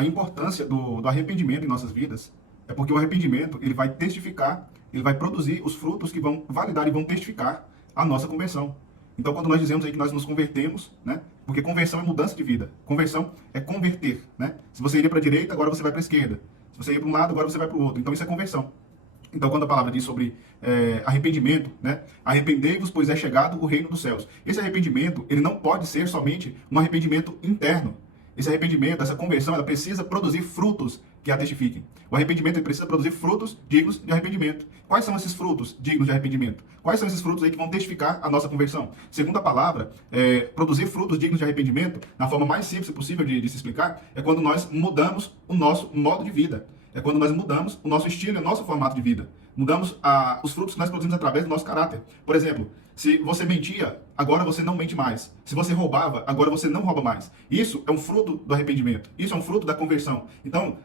a importância do arrependimento em nossas vidas é porque o arrependimento, ele vai testificar, ele vai produzir os frutos que vão validar e vão testificar a nossa conversão. Então, quando nós dizemos aí que nós nos convertemos, né? Porque conversão é mudança de vida. Conversão é converter, né? Se você iria para a direita, agora você vai para a esquerda. Se você ia para um lado, agora você vai para o outro. Então, isso é conversão. Então, quando a palavra diz sobre arrependimento, né? Arrependei-vos, pois é chegado o reino dos céus. Esse arrependimento, ele não pode ser somente um arrependimento interno. Esse arrependimento, essa conversão, ela precisa produzir frutos que a testifiquem. O arrependimento, ele precisa produzir frutos dignos de arrependimento. Quais são esses frutos dignos de arrependimento? Quais são esses frutos aí que vão testificar a nossa conversão? Segundo a palavra, produzir frutos dignos de arrependimento, na forma mais simples possível de se explicar, é quando nós mudamos o nosso modo de vida. É quando nós mudamos o nosso estilo e o nosso formato de vida. Mudamos os frutos que nós produzimos através do nosso caráter. Por exemplo, se você mentia, agora você não mente mais. Se você roubava, agora você não rouba mais. Isso é um fruto do arrependimento. Isso é um fruto da conversão. Então,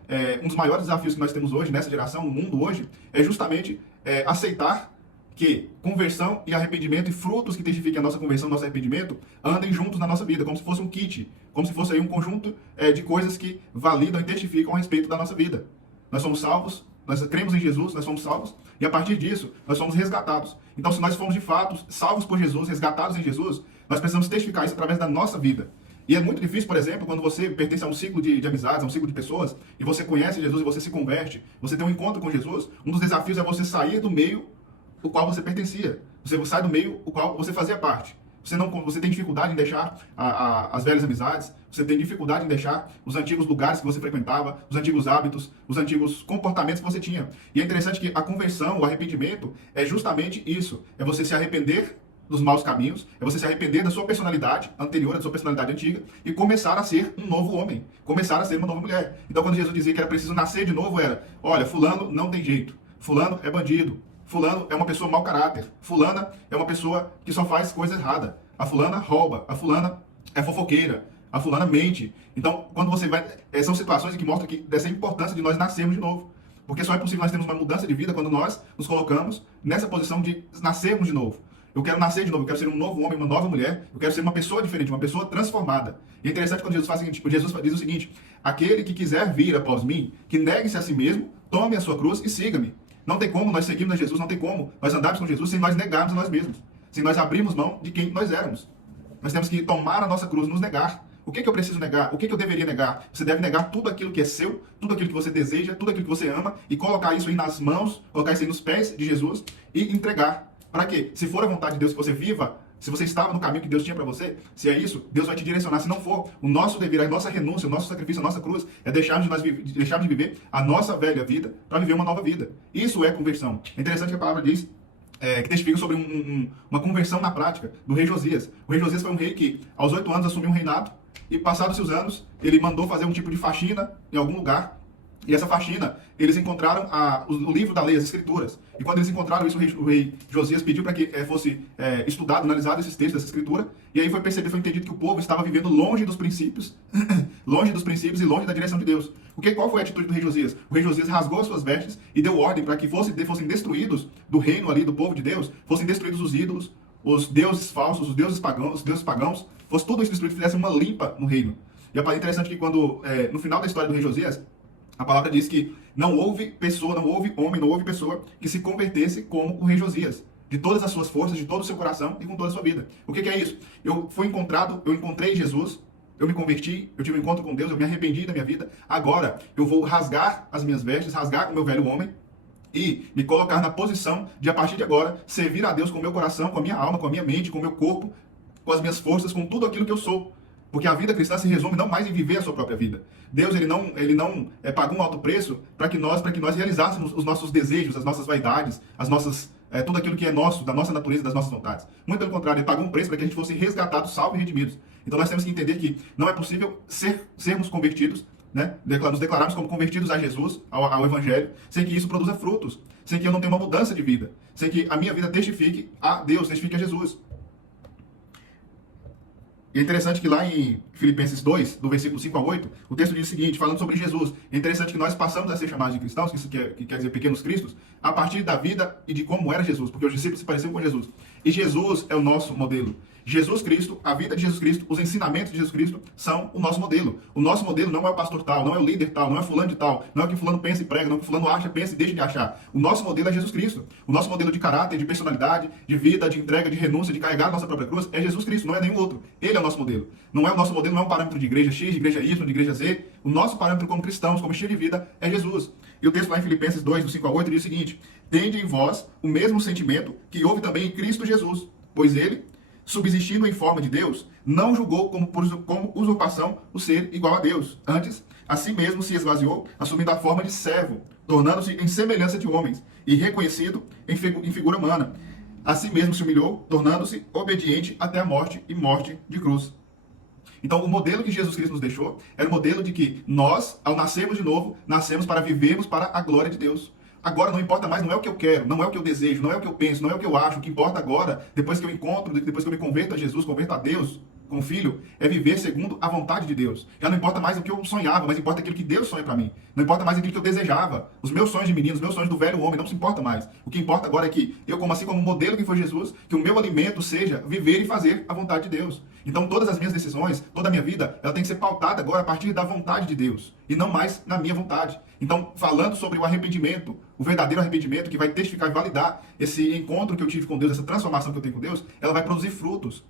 um dos maiores desafios que nós temos hoje, nessa geração, no mundo hoje, é justamente aceitar que conversão e arrependimento e frutos que testifiquem a nossa conversão, nosso arrependimento, andem juntos na nossa vida, como se fosse um kit, como se fosse aí um conjunto de coisas que validam e testificam a respeito da nossa vida. Nós somos salvos, nós cremos em Jesus, nós somos salvos, e a partir disso, nós somos resgatados. Então, se nós fomos de fato salvos por Jesus, resgatados em Jesus, nós precisamos testificar isso através da nossa vida. E é muito difícil, por exemplo, quando você pertence a um ciclo de amizades, a um ciclo de pessoas, e você conhece Jesus e você se converte, você tem um encontro com Jesus, um dos desafios é você sair do meio o qual você pertencia. Você sai do meio o qual você fazia parte. Você tem dificuldade em deixar as velhas amizades, você tem dificuldade em deixar os antigos lugares que você frequentava, os antigos hábitos, os antigos comportamentos que você tinha. E é interessante que a conversão, o arrependimento, é justamente isso. É você se arrepender dos maus caminhos, é você se arrepender da sua personalidade anterior, da sua personalidade antiga, e começar a ser um novo homem, começar a ser uma nova mulher. Então, quando Jesus dizia que era preciso nascer de novo, era, olha, fulano não tem jeito, fulano é bandido, fulano é uma pessoa mau caráter, fulana é uma pessoa que só faz coisa errada, a fulana rouba, a fulana é fofoqueira, a fulana mente. Então, quando você vai... são situações que mostram dessa importância de nós nascermos de novo. Porque só é possível nós termos uma mudança de vida quando nós nos colocamos nessa posição de nascermos de novo. Eu quero nascer de novo, eu quero ser um novo homem, uma nova mulher, eu quero ser uma pessoa diferente, uma pessoa transformada. E é interessante quando Jesus faz o seguinte, Jesus diz o seguinte, aquele que quiser vir após mim, que negue-se a si mesmo, tome a sua cruz e siga-me. Não tem como nós seguirmos a Jesus, não tem como nós andarmos com Jesus sem nós negarmos a nós mesmos, sem nós abrirmos mão de quem nós éramos. Nós temos que tomar a nossa cruz, nos negar. O que eu preciso negar? O que eu deveria negar? Você deve negar tudo aquilo que é seu, tudo aquilo que você deseja, tudo aquilo que você ama e colocar isso aí nas mãos, colocar isso aí nos pés de Jesus e entregar. Para quê? Se for a vontade de Deus que você viva, se você estava no caminho que Deus tinha para você, se é isso, Deus vai te direcionar. Se não for, o nosso dever, a nossa renúncia, o nosso sacrifício, a nossa cruz, é deixarmos de viver a nossa velha vida para viver uma nova vida. Isso é conversão. É interessante que a palavra diz que testifica sobre uma conversão na prática do rei Josias. O rei Josias foi um rei que, aos 8 anos, assumiu um reinado e, passados os anos, ele mandou fazer um tipo de faxina em algum lugar. E essa faxina, eles encontraram o livro da lei, as escrituras. E quando eles encontraram isso, o rei Josias pediu para que fosse estudado, analisado esses textos, essa escritura. E aí foi entendido que o povo estava vivendo longe dos princípios, longe dos princípios e longe da direção de Deus. Qual foi a atitude do rei Josias? O rei Josias rasgou as suas vestes e deu ordem para que fossem destruídos do reino ali, do povo de Deus, fossem destruídos os ídolos, os deuses falsos, os deuses pagãos, fosse tudo isso destruído, fizesse uma limpa no reino. E é interessante que quando, no final da história do rei Josias, a palavra diz que não houve pessoa, não houve homem, não houve pessoa que se convertesse como o rei Josias. De todas as suas forças, de todo o seu coração e com toda a sua vida. O que é isso? Eu encontrei Jesus, eu me converti, eu tive um encontro com Deus, eu me arrependi da minha vida. Agora eu vou rasgar as minhas vestes, rasgar o meu velho homem e me colocar na posição de, a partir de agora, servir a Deus com o meu coração, com a minha alma, com a minha mente, com o meu corpo, com as minhas forças, com tudo aquilo que eu sou. Porque a vida cristã se resume não mais em viver a sua própria vida. Deus ele não pagou um alto preço para que nós realizássemos os nossos desejos, as nossas vaidades, tudo aquilo que é nosso, da nossa natureza, das nossas vontades. Muito pelo contrário, ele pagou um preço para que a gente fosse resgatados, salvos e redimidos. Então nós temos que entender que não é possível sermos convertidos, né? Nos declararmos como convertidos a Jesus, ao Evangelho, sem que isso produza frutos, sem que eu não tenha uma mudança de vida, sem que a minha vida testifique a Deus, testifique a Jesus. E é interessante que lá em Filipenses 2, do versículo 5 a 8, o texto diz o seguinte, falando sobre Jesus. É interessante que nós passamos a ser chamados de cristãos, que quer dizer pequenos cristos, a partir da vida e de como era Jesus, porque os discípulos se pareciam com Jesus. E Jesus é o nosso modelo. Jesus Cristo, a vida de Jesus Cristo, os ensinamentos de Jesus Cristo são o nosso modelo. O nosso modelo não é o pastor tal, não é o líder tal, não é fulano de tal, não é o que fulano pensa e prega, não é o que fulano acha, pensa e deixa de achar. O nosso modelo é Jesus Cristo. O nosso modelo de caráter, de personalidade, de vida, de entrega, de renúncia, de carregar a nossa própria cruz é Jesus Cristo, não é nenhum outro. Ele é o nosso modelo. Não é o nosso modelo, não é um parâmetro de igreja X, de igreja Y, de igreja Z. O nosso parâmetro como cristãos, como estilo de vida, é Jesus. E o texto lá em Filipenses 2, do 5 a 8, diz o seguinte: tende em vós o mesmo sentimento que houve também em Cristo Jesus, pois ele, subsistindo em forma de Deus, não julgou como usurpação o ser igual a Deus. Antes, a si mesmo se esvaziou, assumindo a forma de servo, tornando-se em semelhança de homens, e reconhecido em figura humana. A si mesmo se humilhou, tornando-se obediente até a morte e morte de cruz. Então, o modelo que Jesus Cristo nos deixou era o modelo de que nós, ao nascermos de novo, nascemos para vivermos para a glória de Deus. Agora não importa mais, não é o que eu quero, não é o que eu desejo, não é o que eu penso, não é o que eu acho. O que importa agora, depois que eu encontro, depois que eu me converto a Jesus, converto a Deus com o Filho, é viver segundo a vontade de Deus. Já não importa mais o que eu sonhava, mas importa aquilo que Deus sonha para mim. Não importa mais aquilo que eu desejava. Os meus sonhos de menino, os meus sonhos do velho homem, não se importa mais. O que importa agora é que eu, como assim como modelo que foi Jesus, que o meu alimento seja viver e fazer a vontade de Deus. Então todas as minhas decisões, toda a minha vida, ela tem que ser pautada agora a partir da vontade de Deus e não mais na minha vontade. Então, falando sobre o arrependimento, o verdadeiro arrependimento que vai testificar e validar esse encontro que eu tive com Deus, essa transformação que eu tenho com Deus, ela vai produzir frutos.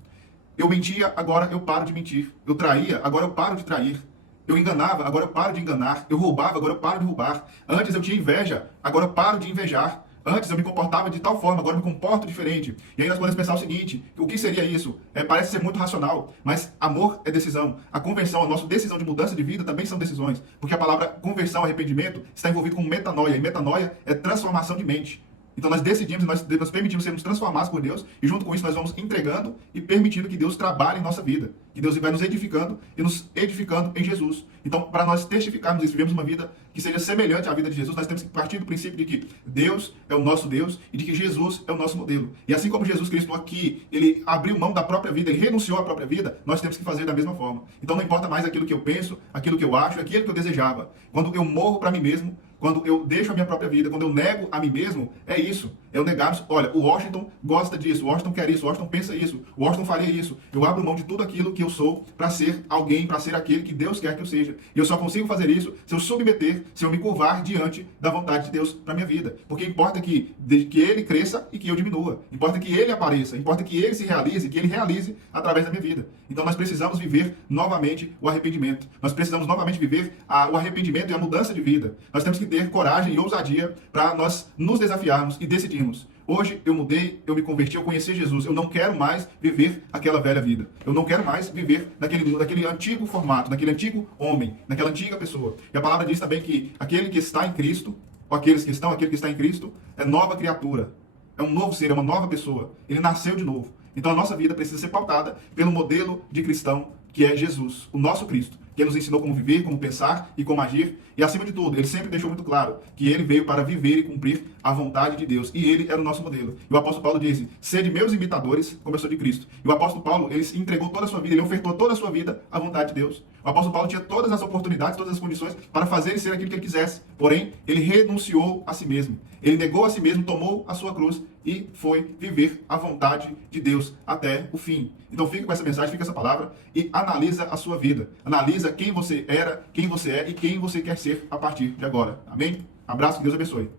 Eu mentia, agora eu paro de mentir. Eu traía, agora eu paro de trair. Eu enganava, agora eu paro de enganar. Eu roubava, agora eu paro de roubar. Antes eu tinha inveja, agora eu paro de invejar. Antes eu me comportava de tal forma, agora eu me comporto diferente. E aí nós podemos pensar o seguinte: o que seria isso? Parece ser muito racional, mas amor é decisão. A conversão, a nossa decisão de mudança de vida também são decisões. Porque a palavra conversão, arrependimento, está envolvido com metanoia. E metanoia é transformação de mente. Então nós decidimos, nós permitimos sermos transformados por Deus, e junto com isso nós vamos entregando e permitindo que Deus trabalhe em nossa vida. Que Deus vai nos edificando e nos edificando em Jesus. Então, para nós testificarmos isso, vivemos uma vida que seja semelhante à vida de Jesus, nós temos que partir do princípio de que Deus é o nosso Deus e de que Jesus é o nosso modelo. E assim como Jesus Cristo aqui, ele abriu mão da própria vida, ele renunciou à própria vida, nós temos que fazer da mesma forma. Então não importa mais aquilo que eu penso, aquilo que eu acho, aquilo que eu desejava. Quando eu morro para mim mesmo, quando eu deixo a minha própria vida, quando eu nego a mim mesmo, é isso. É o negar, olha, o Washington gosta disso, o Washington quer isso, o Washington pensa isso, o Washington faria isso. Eu abro mão de tudo aquilo que eu sou para ser alguém, para ser aquele que Deus quer que eu seja. E eu só consigo fazer isso se eu submeter, se eu me curvar diante da vontade de Deus para minha vida. Porque importa que ele cresça e que eu diminua. Importa que ele apareça, importa que ele se realize, que ele realize através da minha vida. Então nós precisamos viver novamente o arrependimento. Nós precisamos novamente viver o arrependimento e a mudança de vida. Nós temos que ter coragem e ousadia para nós nos desafiarmos e decidirmos. Hoje eu mudei, eu me converti, eu conheci Jesus. Eu não quero mais viver aquela velha vida. Eu não quero mais viver naquele antigo formato, naquele antigo homem, naquela antiga pessoa. E a palavra diz também que aquele que está em Cristo, ou aquele que está em Cristo, é nova criatura. É um novo ser, é uma nova pessoa. Ele nasceu de novo. Então a nossa vida precisa ser pautada pelo modelo de cristão que é Jesus, o nosso Cristo, que nos ensinou como viver, como pensar e como agir. E acima de tudo, ele sempre deixou muito claro que ele veio para viver e cumprir a vontade de Deus. E ele era o nosso modelo. E o apóstolo Paulo disse: sede meus imitadores, como eu sou de Cristo. E o apóstolo Paulo, ele entregou toda a sua vida, ele ofertou toda a sua vida à vontade de Deus. O apóstolo Paulo tinha todas as oportunidades, todas as condições para fazer e ser aquilo que ele quisesse. Porém, ele renunciou a si mesmo. Ele negou a si mesmo, tomou a sua cruz e foi viver a vontade de Deus até o fim. Então fique com essa mensagem, fique com essa palavra e analisa a sua vida. Analisa quem você era, quem você é e quem você quer ser a partir de agora. Amém? Abraço, que Deus abençoe.